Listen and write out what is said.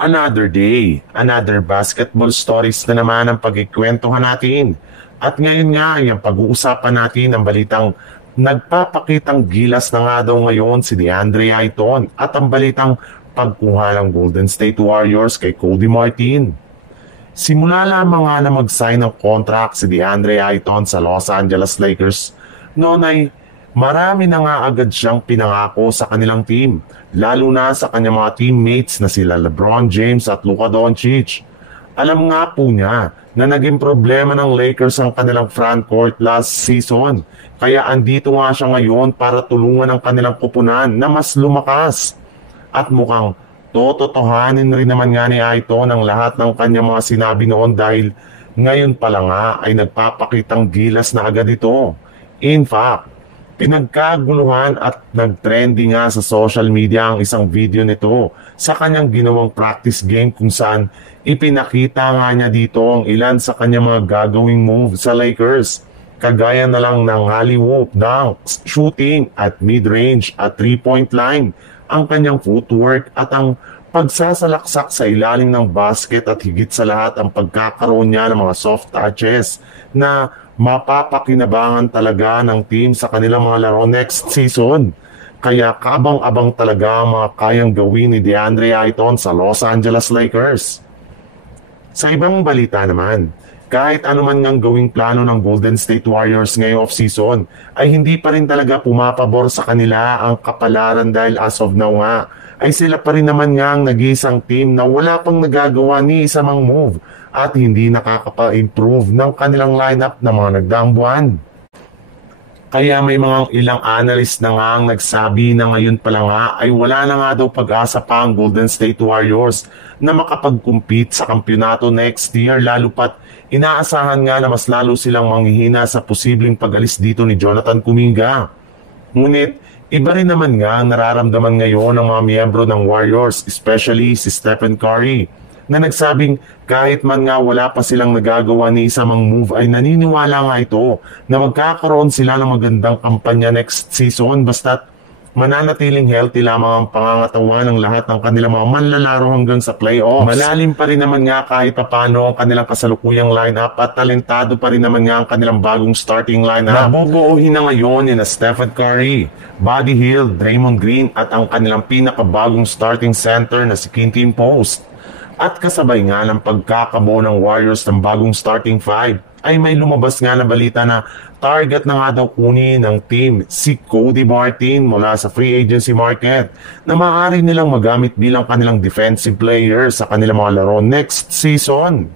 Another day, another basketball stories na naman ang pagkikwentuhan natin. At ngayon nga ay ang pag-uusapan natin ang balitang nagpapakitang gilas na nga daw ngayon si DeAndre Ayton at ang balitang pagkuha ng Golden State Warriors kay Cody Martin. Simula lamang nga na mag-sign ng contract si DeAndre Ayton sa Los Angeles Lakers, noon ay marami na nga agad siyang pinangako sa kanilang team, lalo na sa kanyang mga teammates na sila LeBron James at Luka Doncic. Alam nga po niya na naging problema ng Lakers ang kanilang frontcourt last season, kaya andito nga siya ngayon para tulungan ang kanilang kupunan na mas lumakas. At mukhang tototohanin rin naman nga ni Ayton ang lahat ng kanyang mga sinabi noon dahil ngayon pala nga ay nagpapakitang gilas na agad ito. In fact, pinagkaguluhan at nagtrending nga sa social media ang isang video nito sa kanyang ginawang practice game kung saan ipinakita nga niya dito ang ilan sa kanyang mga gagawing move sa Lakers. Kagaya na lang ng alley-oop, dunks, shooting at mid-range at 3-point line, ang kanyang footwork at ang pagsasalaksak sa ilalim ng basket at higit sa lahat ang pagkakaroon niya ng mga soft touches na mapapakinabangan talaga ng team sa kanilang mga laro next season. Kaya kabang-abang talaga ang mga kayang gawin ni DeAndre Ayton sa Los Angeles Lakers. Sa ibang balita naman, kahit anuman ngang gawing plano ng Golden State Warriors ngayong off-season, ay hindi pa rin talaga pumapabor sa kanila ang kapalaran dahil as of now nga, ay sila pa rin naman nga ang nag-iisang team na wala pang nagagawa ni isa mang move at hindi nakakapa-improve ng kanilang lineup na mga nagdaang buwan. Kaya may mga ilang analyst na nga ang nagsabi na ngayon pala nga ay wala na nga daw pag-asa pa ang Golden State Warriors na makapag-compete sa kampyonato next year, lalo pat inaasahan nga na mas lalo silang manghihina sa posibleng pag-alis dito ni Jonathan Kuminga. Ngunit iba rin naman nga ang nararamdaman ngayon ng mga miyembro ng Warriors, especially si Stephen Curry, na nagsabing kahit man nga wala pa silang nagagawa ni isa mang move ay naniniwala nga ito na magkakaroon sila ng magandang kampanya next season basta't mananatiling healthy lamang ang pangangatawan ng lahat ng kanilang mga manlalaro hanggang sa playoffs. Malalim pa rin naman nga kahit papano ang kanilang kasalukuyang lineup at talentado pa rin naman nga ang kanilang bagong starting lineup. Nabubuuhin na ngayon ni na Stephen Curry, Buddy Hield, Draymond Green at ang kanilang pinakabagong starting center na si Quintin Post. At kasabay nga ng pagkakabuo ng Warriors ng bagong starting five, ay may lumabas nga na balita na target na nga daw kunin ng team si Cody Martin mula sa free agency market na maaari nilang magamit bilang kanilang defensive player sa kanilang mga laro next season.